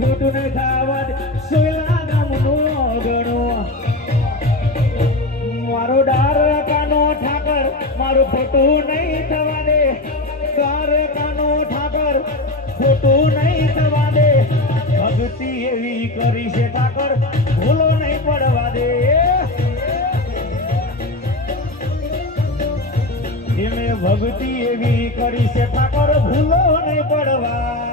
ખોટું નહીં થવા દે સોયલા ગામનું ગણો મારો દ્વારકાનો ઠાકર મારું ખોટું નહીં થવા દે દ્વારકાનો ઠાકર ખોટું નહીં થવા દે ભક્તિ એવી કરી છે ઠાકર ભૂલો નહીં પડવા દે ભક્તિ એવી કરી છે ઠાકર ભૂલો નહીં પડવા